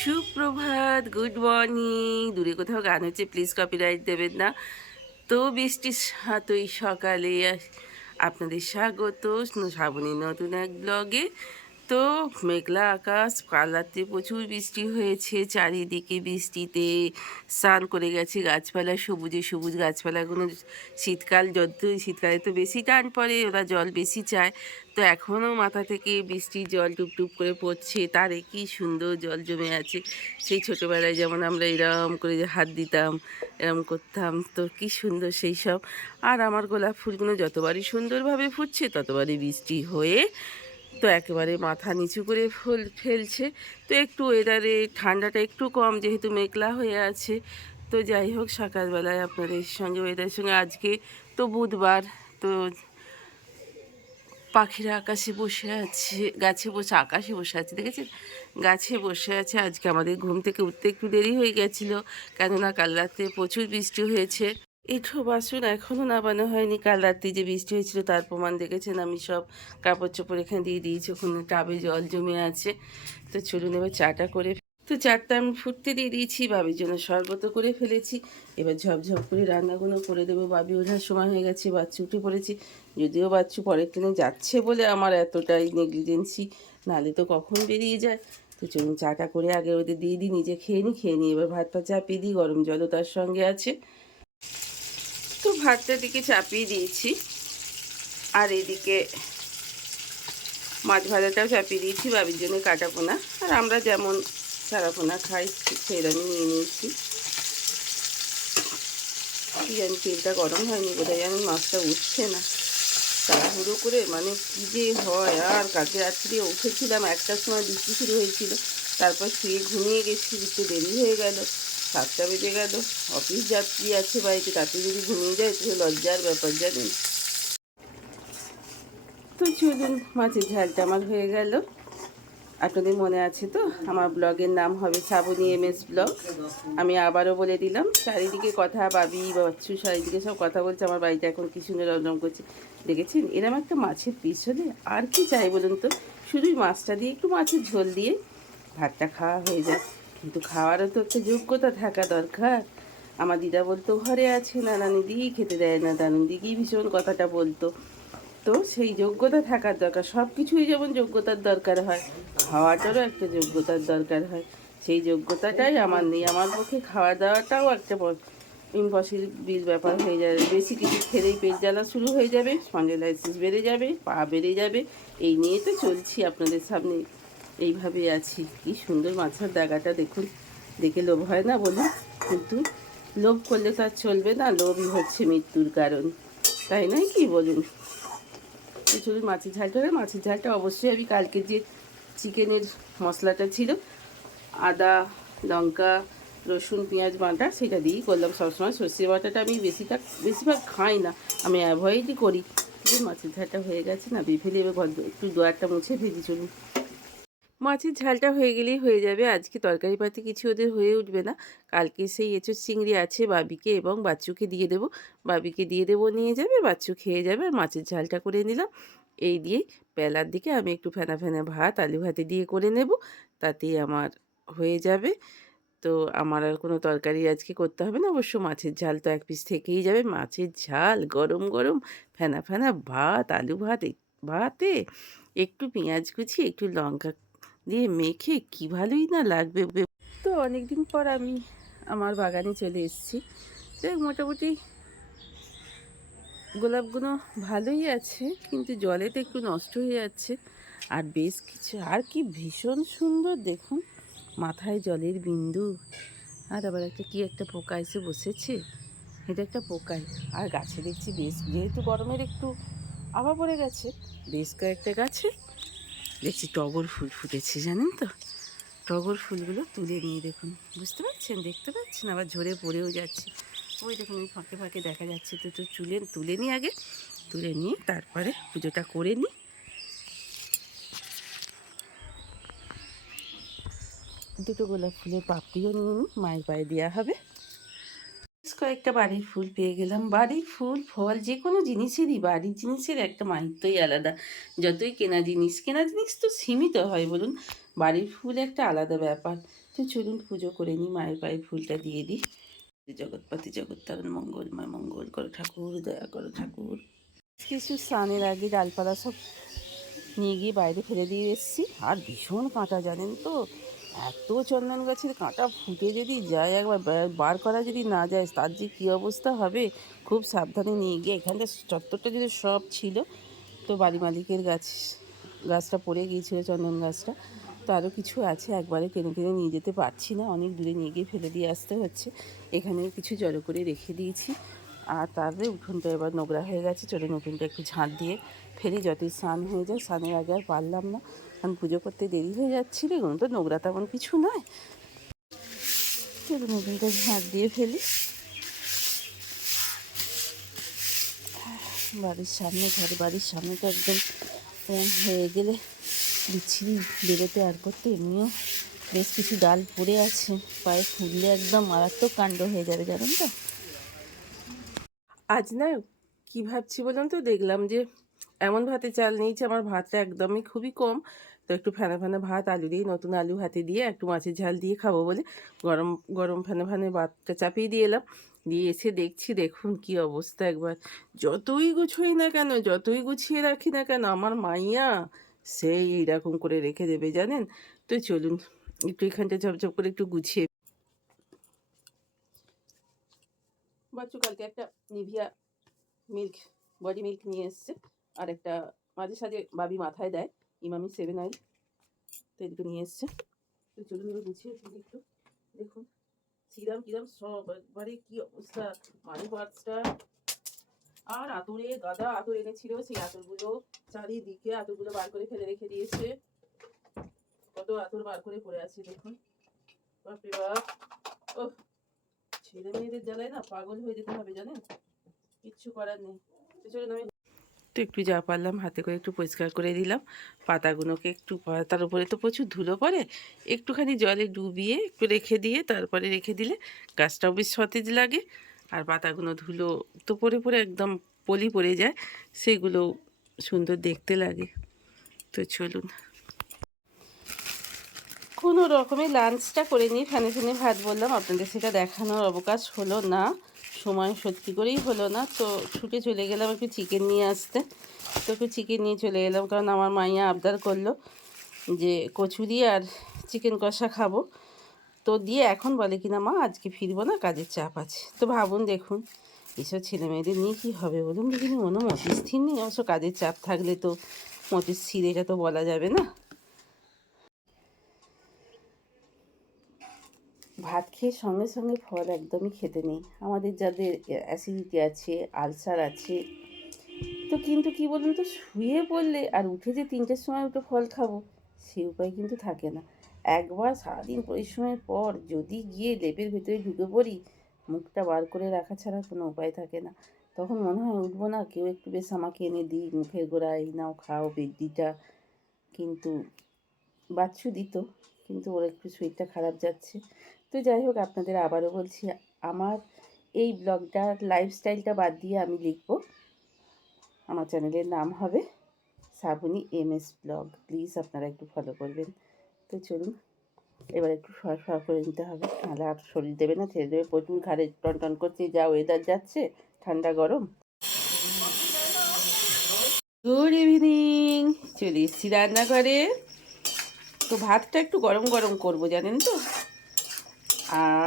সুপ্রভাত, good morning. দূরে কোথাও গান হচ্ছে, প্লিজ কপিরাইট দেবেন না। তো বৃষ্টির সাথই সকালে আপনাদের স্বাগত শ্রাবণীর নতুন এক ব্লগে। তো মেঘলা আকাশ, কাল রাত্রে প্রচুর বৃষ্টি হয়েছে, চারিদিকে বৃষ্টিতে স্নান করে গেছে গাছপালা, সবুজে সবুজ গাছপালাগুলো। শীতকাল যতই শীতকালে তো বেশি টান পড়ে, ওরা জল বেশি চায়। তো এখনও মাথা থেকে বৃষ্টির জল টুপটুপ করে পড়ছে, তারে কি সুন্দর জল জমে আছে। সেই ছোটোবেলায় যেমন আমরা এরম করে যে হাত দিতাম, এরম করতাম, তো কি সুন্দর সেই সব। আর আমার গোলাপ ফুলগুলো যতবারই সুন্দরভাবে ফুটছে ততবারই বৃষ্টি হয়ে তো একেবারে মাথা নিচু করে ফুল ফেলছে। তো একটু ওয়েদারে ঠান্ডাটা একটু কম, যেহেতু মেঘলা হয়ে আছে। তো যাই হোক, সকালবেলায় আপনাদের সঙ্গে ওয়েদারের সঙ্গে আজকে তো বুধবার, তো পাখিরা আকাশে বসে আছে, গাছে বসে, আকাশে বসে আছে দেখেছেন, গাছে বসে আছে। আজকে আমাদের ঘুম থেকে উঠতে একটু দেরি হয়ে গেছিলো, কেননা কাল রাতে প্রচুর বৃষ্টি হয়েছে। এঁঠো বাসন এখনও নামানো হয়নি। কাল রাত্রে যে বৃষ্টি হয়েছিল তার প্রমাণ দেখেছেন, আমি সব কাপড় চোপড় এখানে দিয়ে দিয়েছি, ওখানে টাবে জল জমে আছে। তো চলুন এবার চাটা করে। তো চারটা আমি ফুটতে দিয়ে দিয়েছি, বাবির জন্য শরবত করে ফেলেছি। এবার ঝপঝপ করে রান্নাগুলো করে দেবো। বাবি ওঠার সময় হয়ে গেছে, বাচ্চু উঠে পড়েছি। যদিও বাচ্চু পরের ট্রেনে যাচ্ছে বলে আমার এতটাই নেগলিজেন্সি, নাহলে তো কখন বেরিয়ে যায়। তো চলুন চাটা করে আগে ওদের দিয়ে দিই, নিজে খেয়ে নিই। এবার ভাতটা চাপিয়ে দিই, গরম জলও তার সঙ্গে আছে। তো ভাতটা দিকে চাপিয়ে দিয়েছি, আর এদিকে মাছ ভাজাটাও চাপিয়ে দিয়েছি, বাবির জন্য কাটা পোনা। আর আমরা যেমন চারা পোনা খাই সেরকমই নিয়ে নিয়েছি। কি জানি তেলটা গরম হয়নি বোধহয়, আমি মাছটা উঠছে না তাড়াহুড়ো করে, মানে কী যে হয়। আর কালকে রাত্রে উঠেছিলাম 1টার সময়, বৃষ্টি শুরু হয়েছিল। তারপর শুয়ে ঘুমিয়ে গেছি, একটু দেরি হয়ে গেল, 7টা বেজে গেল। অফিস যাত্রী আছে বাড়িতে, তাতে যদি ঘুমিয়ে যায় তো লজ্জার ব্যাপার জানেন। তো চলুন, মাছের ঝালটা আমার হয়ে গেল। আপনাদের মনে আছে তো, আমার ব্লগের নাম হবে শ্রাবণী MS ব্লগ। আমি আবারও বলে দিলাম, চারিদিকে কথা, বাবি বাচ্চু চারিদিকে সব কথা বলছে, আমার বাড়িটা এখন কি সুন্দর রমরম করছে। দেখেছেন, এরম একটা মাছের পিস হলে আর কি চাই বলুন তো। শুধুই মাছটা দিয়ে, একটু মাছের ঝোল দিয়ে ভাতটা খাওয়া হয়ে যায়। কিন্তু খাওয়ারও তো একটা যোগ্যতা থাকা দরকার। আমার দিদা বলতো, ঘরে আছে নানানি দিই খেতে দেয় না, নানানি দিকেই ভীষণ কথাটা বলতো। তো সেই যোগ্যতা থাকার দরকার, সব কিছুই যেমন যোগ্যতার দরকার হয়, খাওয়াটারও একটা যোগ্যতার দরকার হয়। সেই যোগ্যতাটাই আমার নেই। আমার পক্ষে খাওয়া দাওয়াটাও একটা ইম্পসিবল ব্যাপার হয়ে যাবে। বেশি কিছু খেলেই পেট জ্বালা শুরু হয়ে যাবে, স্পন্ডিলাইসিস বেড়ে যাবে, পা বেড়ে যাবে। এই নিয়ে তো চলছি আপনাদের সামনে, এইভাবেই আছি। কি সুন্দর মাছের দাগাটা দেখুন, দেখে লোভ হয় না বলুন? কিন্তু লোভ করলে তো আর চলবে না, লোভই হচ্ছে মৃত্যুর কারণ, তাই নয় কি বলুন? চলুন মাছের ঝালটা অবশ্যই আমি কালকে যে চিকেনের মশলাটা ছিল, আদা, লঙ্কা, রসুন, পেঁয়াজ বাটা, সেটা দিয়েই করলাম। সবসময় সর্ষে বাটাটা আমি বেশিরভাগ খাই না, আমি অ্যাভয়েডই করি। মাছের ঝালটা হয়ে গেছে না, ফেলে এবার ঘর একটু 2-1টা মুছে ভেজে চলুন। মাছের ঝালটা হয়ে গেলেই হয়ে যাবে। আজকে তরকারিপাতি কিছু ওদের হয়ে উঠবে না। কালকে সেই এঁচোড় চিংড়ি আছে, বাবিকে এবং বাচ্চুকে দিয়ে দেবো। বাবিকে দিয়ে দেবো, নিয়ে যাবে, বাচ্চু খেয়ে যাবে, আর মাছের ঝালটা করে নিলাম। এই দিয়েই বেলার দিকে আমি একটু ফেনা ফেনা ভাত আলু ভাতে দিয়ে করে নেব, তাতেই আমার হয়ে যাবে। তো আমার আর কোনো তরকারি আজকে করতে হবে না। অবশ্য মাছের ঝাল তো 1 পিস থেকেই যাবে। মাছের ঝাল, গরম গরম ফেনা ফেনা ভাত, আলু ভাত, ভাতে একটু পেঁয়াজ কুচি, একটু লঙ্কা দিয়ে মেখে কি ভালোই না লাগবে। তো অনেকদিন পর আমি আমার বাগানে চলে এসেছি। তো মোটামুটি গোলাপগুলো ভালোই আছে, কিন্তু জলে তো একটু নষ্ট হয়ে যাচ্ছে। আর বেশ কিছু, আর কি ভীষণ সুন্দর দেখুন, মাথায় জলের বিন্দু। আর আবার কি একটা পোকা এসে বসেছে, এটা একটা পোকাই। আর গাছে দেখছি বেশ, যেহেতু গরমের একটু আভা পড়ে গেছে, বেশ কয়েকটা গাছে দেখছি টগর ফুল ফুটেছে, জানেন তো। টগর ফুলগুলো তুলে নিয়ে দেখুন, বুঝতে পারছেন, দেখতে পাচ্ছেন, আবার ঝরে পড়েও যাচ্ছে। ওই দেখুন, ওই ফাঁকে ফাঁকে দেখা যাচ্ছে। তো তো তুলে নিই আগে, তুলে নিয়ে তারপরে পুজোটা করে নিই। দুটো গোলাপ ফুলের পাপড়িও নিয়ে নিই, মায়ের পায়ে দেওয়া হবে। কয়েকটা বাড়ির ফুল পেয়ে গেলাম। বাড়ির ফুল ফল যে কোনো জিনিসেরই, বাড়ির জিনিসের একটা মাহাত্ম্যই আলাদা। যতই কেনা জিনিস তো সীমিত হয় বলুন, বাড়ির ফুল একটা আলাদা ব্যাপার। তো চলুন পুজো করে নিই, মায়ের পায়ে ফুলটা দিয়ে দিই। জগৎপতি জগত্তারণ মঙ্গলময় মঙ্গল করো ঠাকুর, দয়া করো ঠাকুর। কিছু স্নানের আগে ডালপালা সব নিয়ে গিয়ে বাইরে ফেলে দিয়ে এসেছি। আর ভীষণ কাঁটা জানেন তো, এত চন্দন গাছের কাঁটা ফুটে যদি যায়, একবার বার করা যদি না যায় তার যে কী অবস্থা হবে। খুব সাবধানে নিয়ে গিয়ে, এখানটা চত্বরটা যদি সব ছিল, তো বাড়ি মালিকের গাছটা পড়ে গিয়েছিল চন্দন গাছটা। তো আরও কিছু আছে, একবারে টেনে টেনে নিয়ে যেতে পারছি না, অনেক দূরে নিয়ে গিয়ে ফেলে দিয়ে আসতে হচ্ছে। এখানেও কিছু জড়ো করে রেখে দিয়েছি। আর তারপরে উঠোনটা এবার নোংরা হয়ে গেছে, চলুন উঠোনটা একটু ঝাঁট দিয়ে ফেলি, যতই স্নান হয়ে যায়। স্নানের আগে আর পারলাম না, কারণ পুজো করতে দেরি হয়ে যাচ্ছিল। এগুলো তো নোংরা তেমন কিছু নয়। চলুন উঠোনটা ঝাঁট দিয়ে ফেলি। বাড়ির সামনে, বাড়ির সামনেটা একদম হয়ে গেলে বিচ্ছিরি বেরোতে আর করতে, এমনিও বেশ কিছু ডাল পড়ে আছে, পায়ে ফুললে একদম মারাত্মক কাণ্ড হয়ে যাবে জানেন তো। আজ না কী ভাবছি বলুন তো, দেখলাম যে এমন ভাতে চাল নিয়েছি, আমার ভাতটা একদমই খুবই কম। তো একটু ফেনা ফেনা ভাত, আলু দিয়ে, নতুন আলু হাতে দিয়ে একটু মাছের ঝাল দিয়ে খাবো বলে গরম গরম ফেনা ফেনা ভাতটা চাপিয়ে দিয়ে এলাম। দিয়ে এসে দেখছি, দেখুন কি অবস্থা। একবার যতই গুছোই না কেন, যতই গুছিয়ে রাখি না কেন, আমার মাইয়া সেই এইরকম করে রেখে দেবে জানেন তো। চলুন একটু এখানটা ঝপঝপ করে একটু গুছিয়ে। বাচ্চু কালকে একটা নিভিয়া মিল্ক, বডি মিল্ক নিয়ে এসছে, আর একটা মাঝে সাঝে বাবি মাথায় দেয় ইমামি 7 অয়েল, তো এদিকে নিয়ে এসছে। তো চলুন এবার গুছিয়ে ফেলি একটু। দেখুন সিরাম কিরাম সব একবারে কি অবস্থা। মানি পার্সটা আর আতরে গাদা আতর এনেছিল, সেই আতরগুলো চারিদিকে আতরগুলো বার করে ফেলে রেখে দিয়েছে। কত আতর বার করে পড়ে আছে দেখুন, বাপরে বাপ। ও ছেলে মেয়েদের জ্বালায় না পাগল হয়ে যেতে হবে জানেন, কিচ্ছু করার নেই। তো চলুন আমি তো একটু যা পারলাম হাতে করে একটু পরিষ্কার করে দিলাম পাতাগুলোকে। একটু পাতার উপরে তো প্রচুর ধুলো পড়ে, একটুখানি জলে ডুবিয়ে একটু রেখে দিয়ে তারপরে রেখে দিলে গাছটাও বেশ সতেজ লাগে। আর পাতাগুলো ধুলো তো পড়ে পড়ে একদম পলি পড়ে যায়, সেগুলো সুন্দর দেখতে লাগে। তো চলুন কোনো রকমে লাঞ্চটা করে নিই, ফ্যানে ফ্যানে ভাত বললাম, আপনাদের সেটা দেখানোর অবকাশ হলো না, সময় সত্যি করেই হলো না। তো ছুটে চলে গেলাম একটু চিকেন নিয়ে আসতে। তো একটু চিকেন নিয়ে চলে এলাম, কারণ আমার মাইয়া আবদার করলো যে কচুরি আর চিকেন কষা খাবো। তো দিয়ে এখন বলে কিনা মা আজকে ফিরবো না, কাজের চাপ আছে। তো ভাবুন দেখুন, এসব ছেলে মেয়েদের নিয়ে কী হবে বলুন দেখিনি, কোনো মতিস্থির নেই। অবশ্য কাজের চাপ থাকলে তো মতিস্থির, এটা তো বলা যাবে না। ভাত খেয়ে সঙ্গে সঙ্গে ফল একদমই খেতে নেই, আমাদের যাদের অ্যাসিডিটি আছে, আলসার আছে। তো কিন্তু কি বলুন তো, শুয়ে পড়লে আর উঠে যে 3টের সময় উঠে ফল খাবো, সে উপায় কিন্তু থাকে না। একবার সারাদিন পরিশ্রমের পর যদি গিয়ে লেপের ভেতরে ঢুকে পড়ি, মুখটা বার করে রাখা ছাড়া কোনো উপায় থাকে না। তখন মনে হয় উঠবো না, কেউ একটু বেশ আমাকে এনে দিই মুখের গোড়ায়, নাও খাও বেডডিটা। কিন্তু বাচ্চু দিত, কিন্তু ওর একটু শরীরটা খারাপ যাচ্ছে। তো যাই হোক, আপনাদের আবারও বলছি, আমার এই ব্লগটার লাইফস্টাইলটা বাদ দিয়ে আমি লিখব, আমার চ্যানেলের নাম হবে শ্রাবণী MS ব্লগ। প্লিজ আপনারা একটু ফলো করবেন। তো চলুন এবার একটু সর করে নিতে হবে, নাহলে আর শরীর দেবে না, ছেড়ে দেবে। প্রচুর ঘাড়ে টন টন করছে, যা ওয়েদার যাচ্ছে, ঠান্ডা গরম। গুড ইভিনিং, চলে এসেছি রান্নাঘরে। তো ভাতটা একটু গরম গরম করবো জানেন তো।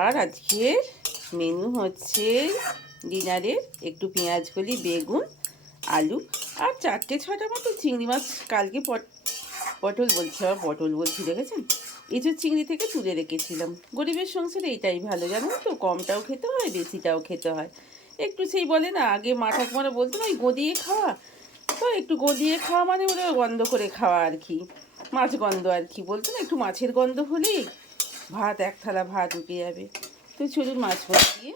আর আজকে মেনু হচ্ছে ডিনারে একটু পেঁয়াজ কলি, বেগুন, আলু আর 4-6টা মতো চিংড়ি মাছ। কালকে পটল বলছি দেখেছেন, এঁচোর চিংড়ি থেকে তুলে রেখেছিলাম। গরিবের সংসারে এটাই ভালো জানেন তো, কমটাও খেতে হয়, বেশিটাও খেতে হয়। একটু সেই বলে না, আগে মা ঠাকুমারা বলতো না, ওই গদিয়ে খাওয়া। তো একটু গদিয়ে খাওয়া মানে ওরা গন্ধ করে খাওয়া আর কি, মাছ গন্ধ আর কি বলতো না, একটু মাছের গন্ধ হলেই ভাত, এক থালা ভাত উঠে যাবে। তো চলুন মাছ দিয়ে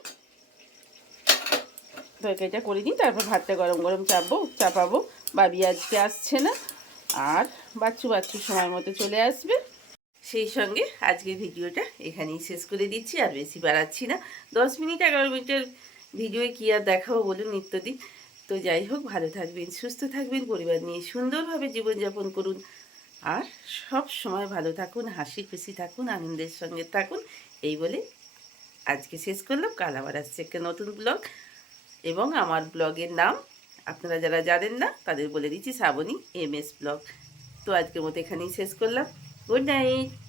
তরকারিটা করে নিই, তারপর ভাতটা গরম গরম চাপাবো। বাবি আজকে আসছে না, আর বাচ্চু সময় মতো চলে আসবে। সেই সঙ্গে আজকের ভিডিওটা এখানেই শেষ করে দিচ্ছি, আর বেশি বাড়াচ্ছি না। 10 মিনিট 11 মিনিটের ভিডিওয়ে কী আর দেখাবো বলুন নিত্যদিন। তো যাই হোক, ভালো থাকবেন, সুস্থ থাকবেন, পরিবার নিয়ে সুন্দরভাবে জীবনযাপন করুন। আর সব সময় ভালো থাকুন, হাসি খুশি থাকুন, আনন্দের সঙ্গে থাকুন, এই বলে আজকে শেষ করলাম। কাল আবার আসছে একটা নতুন ব্লগ, এবং আমার ব্লগের নাম আপনারা যারা জানেন না তাদের বলে দিচ্ছি, শ্রাবণী MS ব্লগ। তো আজকের মতো এখানেই শেষ করলাম। Good night.